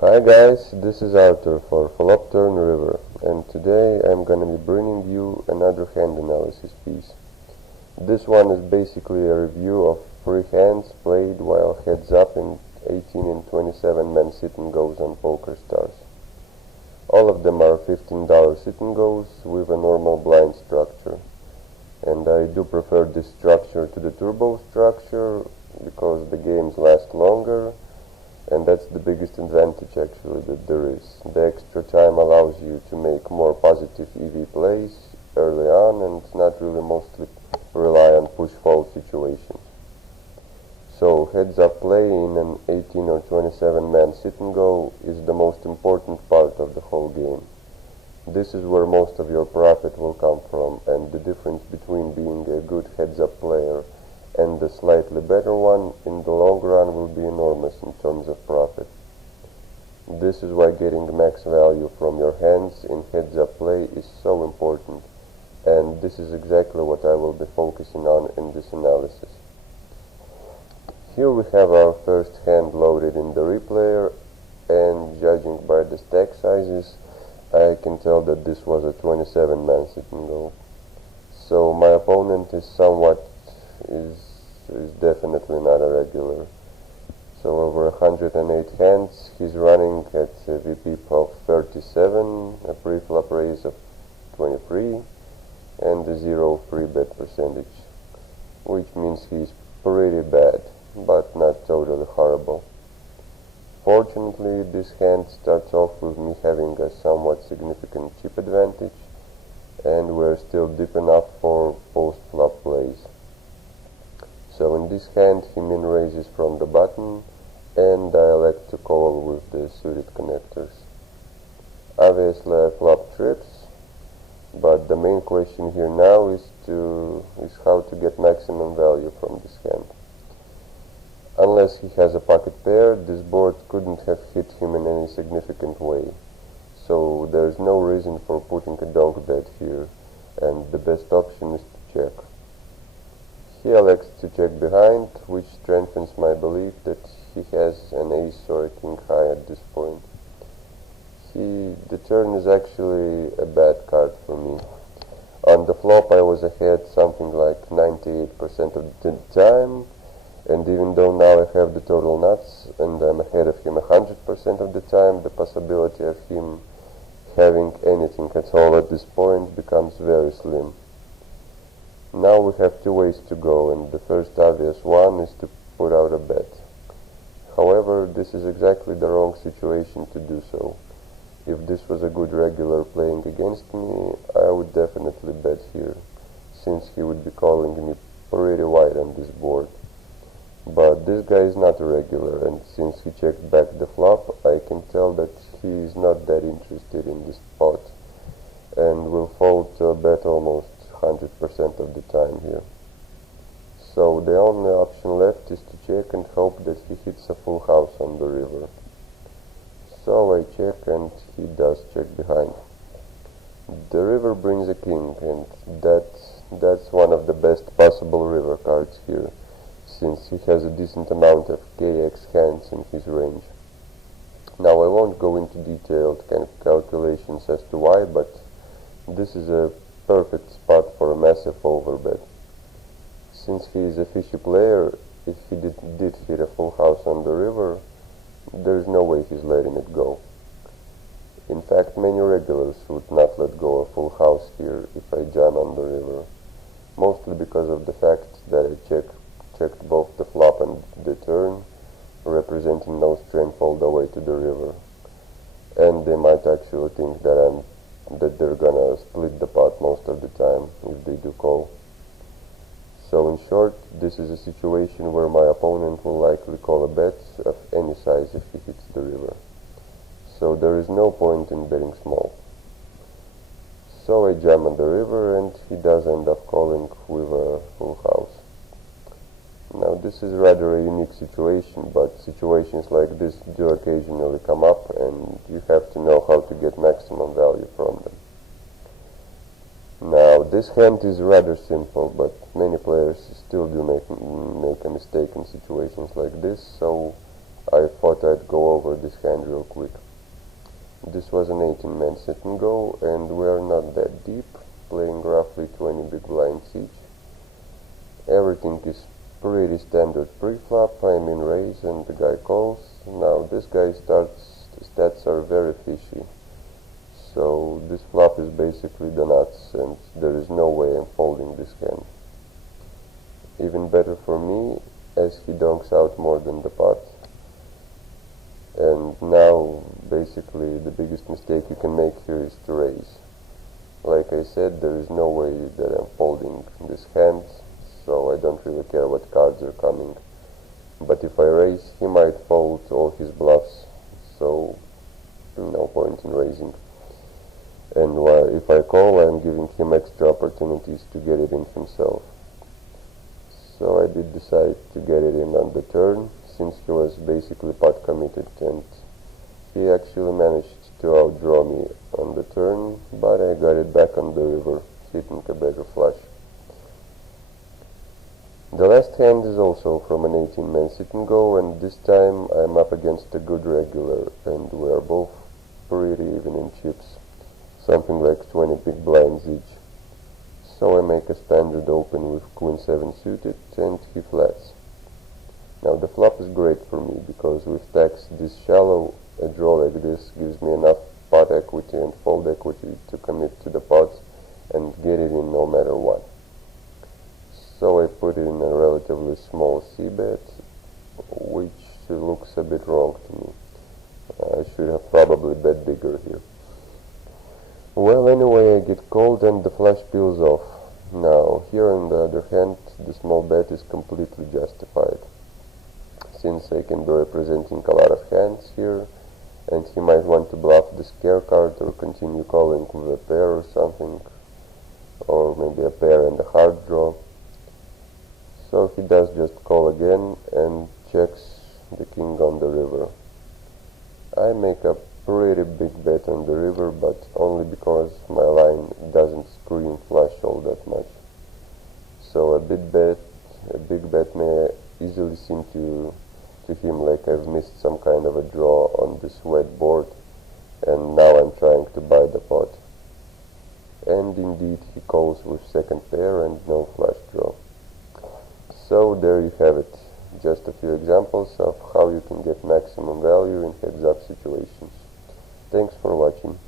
Hi guys, this is Arthur for FlopTurnRiver, and today I'm gonna be bringing you another hand analysis piece. This one is basically a review of 3 hands played while heads up in 18 and 27 man sit-and-goes on PokerStars. All of them are $15 sit-and-goes with a normal blind structure, and I do prefer this structure to the turbo structure because the games last longer. And that's the biggest advantage actually that there is. The extra time allows you to make more positive EV plays early on and not really mostly rely on push-fold situations. So heads-up play in an 18 or 27 man sit-and-go is the most important part of the whole game. This is where most of your profit will come from, and the difference between being a good heads-up player and the slightly better one in the long run will be enormous in terms of profit. This is why getting max value from your hands in heads-up play is so important, and this is exactly what I will be focusing on in this analysis. Here we have our first hand loaded in the replayer, and judging by the stack sizes, I can tell that this was a 27 man sit-and-go. So my opponent is definitely not a regular. So over 108 hands, he's running at a VP of 37, a pre-flop raise of 23, and a 0 free bet percentage, which means he's pretty bad, but not totally horrible. Fortunately, this hand starts off with me having a somewhat significant chip advantage, and we're still deep enough for post-flop plays. So in this hand he min raises from the button, and I elect to call with the suited connectors. Obviously I flop trips, but the main question here now is how to get maximum value from this hand. Unless he has a pocket pair, this board couldn't have hit him in any significant way. So there's no reason for putting a donk bet here, and the best option is to check. He elects to check behind, which strengthens my belief that he has an ace or a king high at this point. The turn is actually a bad card for me. On the flop I was ahead something like 98% of the time, and even though now I have the total nuts and I'm ahead of him 100% of the time, the possibility of him having anything at all at this point becomes very slim. Now we have 2 ways to go, and the first obvious one is to put out a bet. However, this is exactly the wrong situation to do so. If this was a good regular playing against me, I would definitely bet here, since he would be calling me pretty wide on this board. But this guy is not a regular, and since he checked back the flop, I can tell that he is not that interested in this pot, and will fold to a bet almost 100% of the time here. So the only option left is to check and hope that he hits a full house on the river. So I check, and he does check behind. The river brings a king, and that's one of the best possible river cards here, since he has a decent amount of KX hands in his range. Now I won't go into detailed calculations as to why, but this is a perfect spot for a massive overbet. Since he is a fishy player, if he did hit a full house on the river, there's no way he's letting it go. In fact, many regulars would not let go a full house here if I jam on the river, mostly because of the fact that I checked both the flop and the turn, representing no strength all the way to the river, and they might actually think that they're gonna split the pot most of the time if they do call. So in short, this is a situation where my opponent will likely call a bet of any size if he hits the river. So there is no point in betting small. So I jam on the river, and he does end up calling with a full house. Now this is rather a unique situation, but situations like this do occasionally come up, and you have to know how to get maximum value from them. Now this hand is rather simple, but many players still do make a mistake in situations like this, so I thought thought I'd go over this hand real quick. This was an 18-man sit and go, and we're not that deep, playing roughly 20 big blinds each. Everything is pretty standard pre-flop. I'm in raise and the guy calls. Now this guy's stats are very fishy. So this flop is basically the nuts and there is no way I'm folding this hand. Even better for me, as he donks out more than the pot. And now basically the biggest mistake you can make here is to raise. Like I said, there is no way that I'm folding this hand, so I don't really care what cards are coming. But if I raise, he might fold all his bluffs, so no point in raising. And if I call, I'm giving him extra opportunities to get it in himself. So I did decide to get it in on the turn, since he was basically pot committed, and he actually managed to outdraw me on the turn, but I got it back on the river, hitting a better flush. The last hand is also from an 18-man sit and go, and this time I'm up against a good regular, and we are both pretty even in chips, something like 20 big blinds each. So I make a standard open with Queen 7 suited, and he flats. Now the flop is great for me, because with stacks this shallow, a draw like this gives me enough pot equity and fold equity to commit to the pot and get it in no matter what. So I put it in a relatively small c-bet, which looks a bit wrong to me. I should have probably bet bigger here. Well, anyway, I get called and the flush peels off. Now, here on the other hand, the small bet is completely justified, since I can be representing a lot of hands here, and he might want to bluff the scare card or continue calling with a pair or something, or maybe a pair and a hard draw. So he does just call again and checks the king on the river. I make a pretty big bet on the river, but only because my line doesn't scream flush all that much. So a big bet may easily seem to him like I've missed some kind of a draw on this wet board, and now I'm trying to buy the pot. And indeed he calls with second pair and no flush draw. So there you have it, just a few examples of how you can get maximum value in heads-up situations. Thanks for watching.